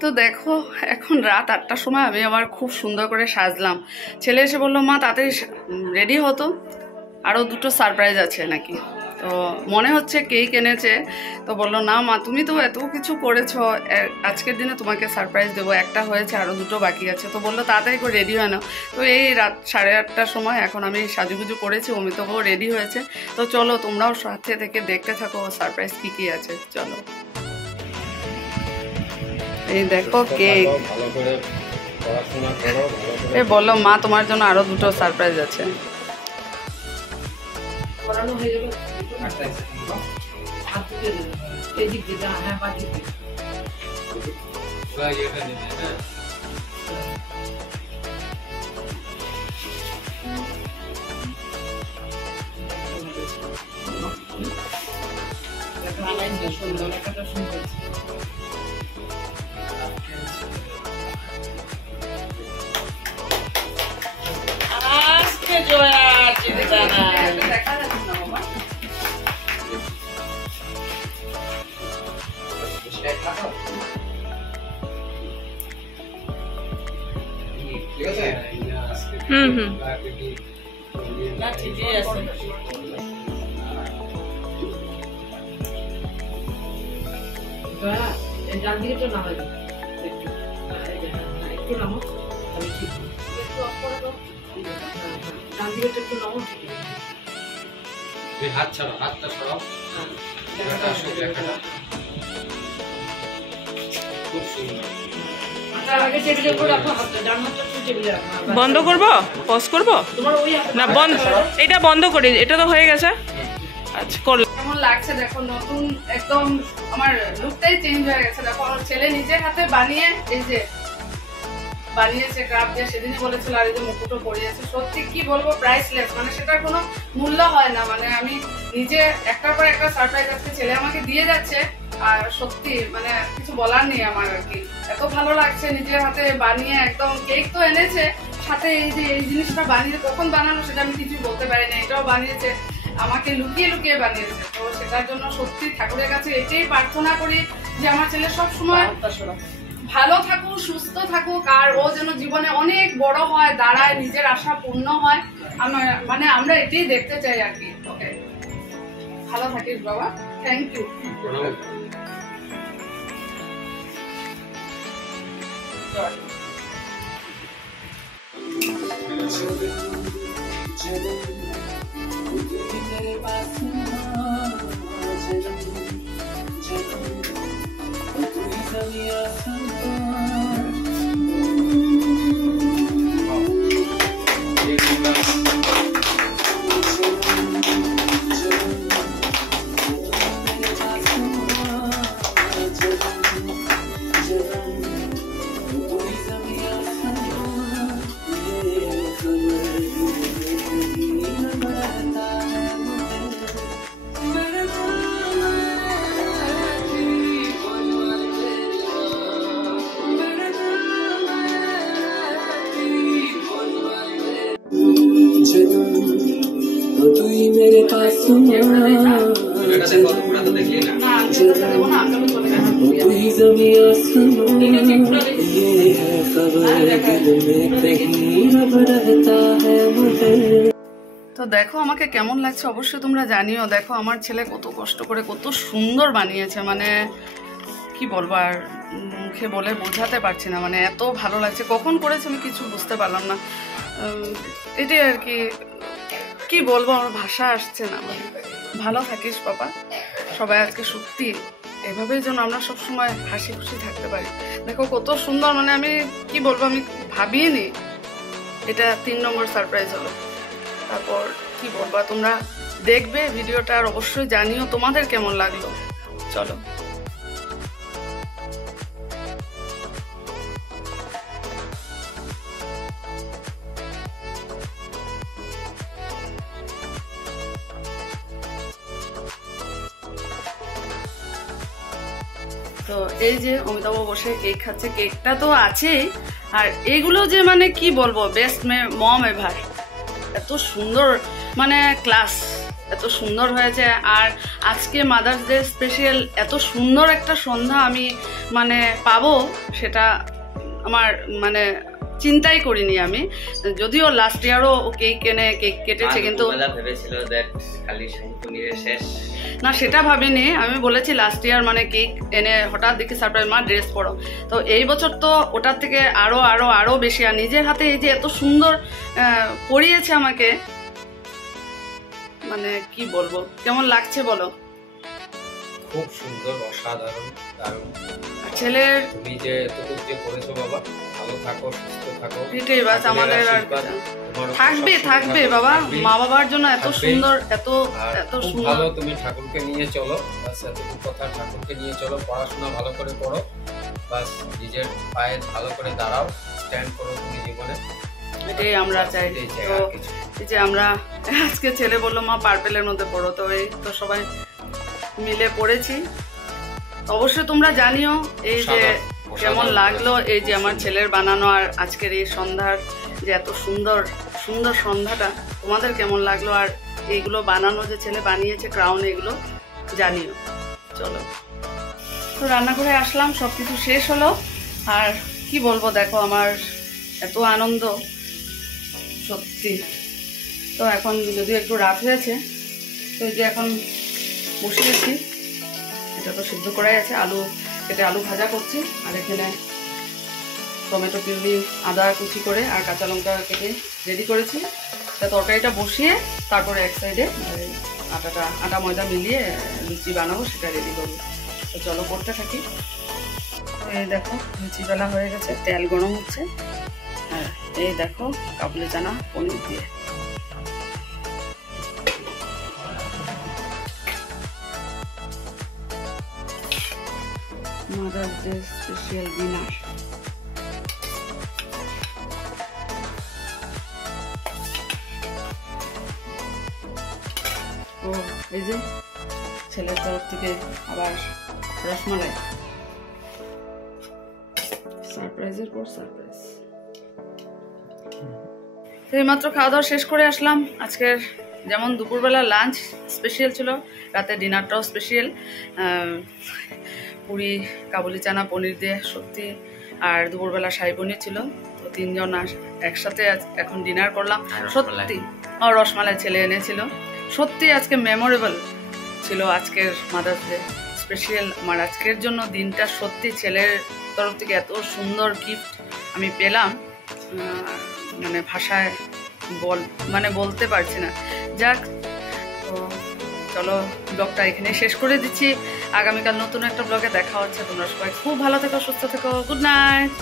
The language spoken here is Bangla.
তো দেখো এখন রাত 8টার সময় আমি আবার খুব সুন্দর করে সাজলাম। ছেলে এসে বললো মা তাড়াতাড়ি রেডি হতো, আরও দুটো সারপ্রাইজ আছে নাকি। তো মনে হচ্ছে কেক এনেছে, তো বললো না মা তুমি তো এত কিছু করেছো, আজকের দিনে তোমাকে সারপ্রাইজ দেবো, একটা হয়েছে আরও দুটো বাকি আছে। তো বললো তাড়াতাড়ি করে রেডি হয় না। তো এই রাত 8:30টার সময় এখন আমি সাজুগুজু করেছি, অমিতও রেডি হয়েছে। তো চলো তোমরাও সাথে থেকে দেখতে থাকো সারপ্রাইজ কী কী আছে। চলো এই দেখো কেক। এ বললো মা তোমার জন্য আরো দুটো সারপ্রাইজ আছে। ডান দিকে তো নামাই একটু নামো, ডান দিকে একটু নামো, হাত ছাড়ো, হাতটা সরাও, খুব সুন্দর। বন্ধ করবো, পজ করবো না, বন্ধ, এটা বন্ধ করি, এটা তো হয়ে গেছে। আচ্ছা করলাম। কেমন লাগছে দেখো, নতুন একদম আমার লুকটাই চেঞ্জ হয়ে গেছে। দেখো আমার ছেলে নিজের হাতে বানিয়ে, এই যে বানিয়েছে ক্রাফট দিয়ে, সেদিনই বলেছিল, আর এই যে মুকুটও পরিয়েছে। সত্যি কি বলবো, প্রাইসলেস, মানে সেটার কোনো মূল্য হয় না। মানে আমি নিজে একটার পর একটা সারপ্রাইজ আজকে ছেলে আমাকে দিয়ে যাচ্ছে, আর সত্যি মানে কিছু বলার নেই আমার আর কি। এত ভালো লাগছে নিজের হাতে বানিয়ে, একদম কেক তো এনেছে, সাথে এই যে এই জিনিসটা বানিয়ে কখন বানানো সেটা আমি কিছু বলতে পারি না, এটাও বানিয়েছে, আমাকে লুকিয়ে লুকিয়ে বানিয়েছে। তো সেটার জন্য সত্যি ঠাকুরের কাছে এটাই প্রার্থনা করি যে আমার ছেলে সব সময় ভালো থাকুক, সুস্থ থাকুক, আর ও যেন জীবনে অনেক বড় হয়, দাঁড়ায়, নিজের আশা পূর্ণ হয়। আমার মানে আমরা এটাই দেখতে চাই আর কি। ওকে, ভালো থাকিস বাবা, থ্যাংক ইউ। তো দেখো আমাকে কেমন লাগছে অবশ্যই তোমরা জানিও। দেখো আমার ছেলে কত কষ্ট করে কত সুন্দর বানিয়েছে, মানে কি বলবো আর মুখে বলে বোঝাতে পারছি না, মানে এত ভালো লাগছে। কখন করেছে আমি কিছু বুঝতে পারলাম না, এটাই আর কি, কি বলবো আমার ভাষা আসছে না। মানে ভালো থাকিস বাবা, সবাই আজকে সত্যি এভাবেই যেন আমরা সবসময় হাসি খুশি থাকতে পারি। দেখো কত সুন্দর, মানে আমি কি বলবো, আমি ভাবিনি এটা 3 নম্বর সারপ্রাইজ হলো। তারপর কি বলবো, তোমরা দেখবে ভিডিওটা আর অবশ্যই জানিও তোমাদের কেমন লাগলো। চলো তো এই যে অমিতাভ বসে কেক খাচ্ছে, কেকটা তো আছেই, আর এগুলো যে মানে কি বলবো, বেস্ট মম এভার, এত সুন্দর মানে ক্লাস এত সুন্দর হয়েছে। আর আজকে মাদার্স ডে স্পেশাল এত সুন্দর একটা সন্ধ্যা আমি মানে পাবো সেটা আমার মানে চিন্তাই করিনি আমি। যদিও লাস্ট ইয়ারও কেক কেটেছে, কিন্তু না সেটা ভাবিনি। আমি বলেছি লাস্ট ইয়ার মানে কেক এনে হঠাৎ দেখি সারপ্রাইজ মা ড্রেস পরো, তো এই বছর তো ওটার থেকে আরো আরো আরো বেশি। আর নিজের হাতে এই যে এত সুন্দর পরিয়েছে আমাকে, মানে কি বলবো, কেমন লাগছে বলো? খুব সুন্দর, অসাধারণ, দারুণ। ছেলের তুমি যে এতটুকু যে করেছো বাবা, ভালো থাকো, সুস্থ থাকো, এটাই বাস আমাদের। আর থাকবে বাবা, মা বাবার জন্য এত সুন্দর, এত সুন্দর। ভালো তুমি ঠাকুরকে নিয়ে চলো, বাস এতটুকু কথা। ঠাকুরকে নিয়ে চলো, পড়াশোনা ভালো করে করো, বাস নিজের পায়ে ভালো করে দাঁড়াও, স্ট্যান্ড করো তুমি জীবনে, এটাই আমরা চাই। তো এই যে আমরা আজকে ছেলে বললো মা পার্পেলের মধ্যে পড়ো, তো এই তো সবাই মিলে পড়েছি। অবশ্যই তোমরা জানিও এই যে কেমন লাগলো এই যে আমার ছেলের বানানো আর আজকের এই সন্ধ্যার যে এত সুন্দর সুন্দর সন্ধ্যাটা তোমাদের কেমন লাগলো। আর এইগুলো বানানো যে ছেলে বানিয়েছে ক্রাউন, এগুলো জানিও। চলো, তো রান্নাঘরে আসলাম, সবকিছু শেষ হলো। আর কি বলবো, দেখো আমার এত আনন্দ সত্যি। তো এখন যদিও একটু রাত হয়েছে, তো এই যে এখন বসিয়েছি, এটা তো সিদ্ধ করাই আছে, আলু কেটে আলু ভাজা করছি। আর এখানে টমেটো পিউরি, আদা কুচি করে আর কাঁচা লঙ্কা কেটে রেডি করেছি। তা তরকারিটা বসিয়ে তারপরে এক সাইডে আটা ময়দা মিলিয়ে লুচি বানাবো, সেটা রেডি করবো। তো চলো করতে থাকি। তো এই দেখো লুচি বেলা হয়ে গেছে, তেল গরম হচ্ছে। আর এই দেখো কাবুলি চানা পনির দিয়ে। Mother's Day special dinner. ও এই যে ছেলের তরফ থেকে আবার রসমালাই, সারপ্রাইজের পর সারপ্রাইজ। এইমাত্র খাওয়া দাওয়া শেষ করে আসলাম। আজকের যেমন দুপুরবেলা লাঞ্চ স্পেশাল ছিল, রাতে ডিনারটাও স্পেশাল। পুরি, কাবুলি চানা পনির দিয়ে সত্যি, আর দুপুরবেলা শাহী পনির ছিল। তো তিনজন একসাথে এখন ডিনার করলাম সত্যি। আর রসমালাই ছেলে এনেছিল। সত্যি আজকে মেমোরেবল ছিল আজকের মাদার্স ডে স্পেশাল। আমার আজকের জন্য দিনটা সত্যি ছেলের তরফ থেকে এত সুন্দর গিফট আমি পেলাম, মানে ভাষায় বলতে পারছি না। যাক, তো চলো ব্লগটা এখানে শেষ করে দিচ্ছি। আগামীকাল নতুন একটা ব্লগে দেখা হচ্ছে। তোমরা সবাই খুব ভালো থেকো, সুস্থ থেকো। Good night.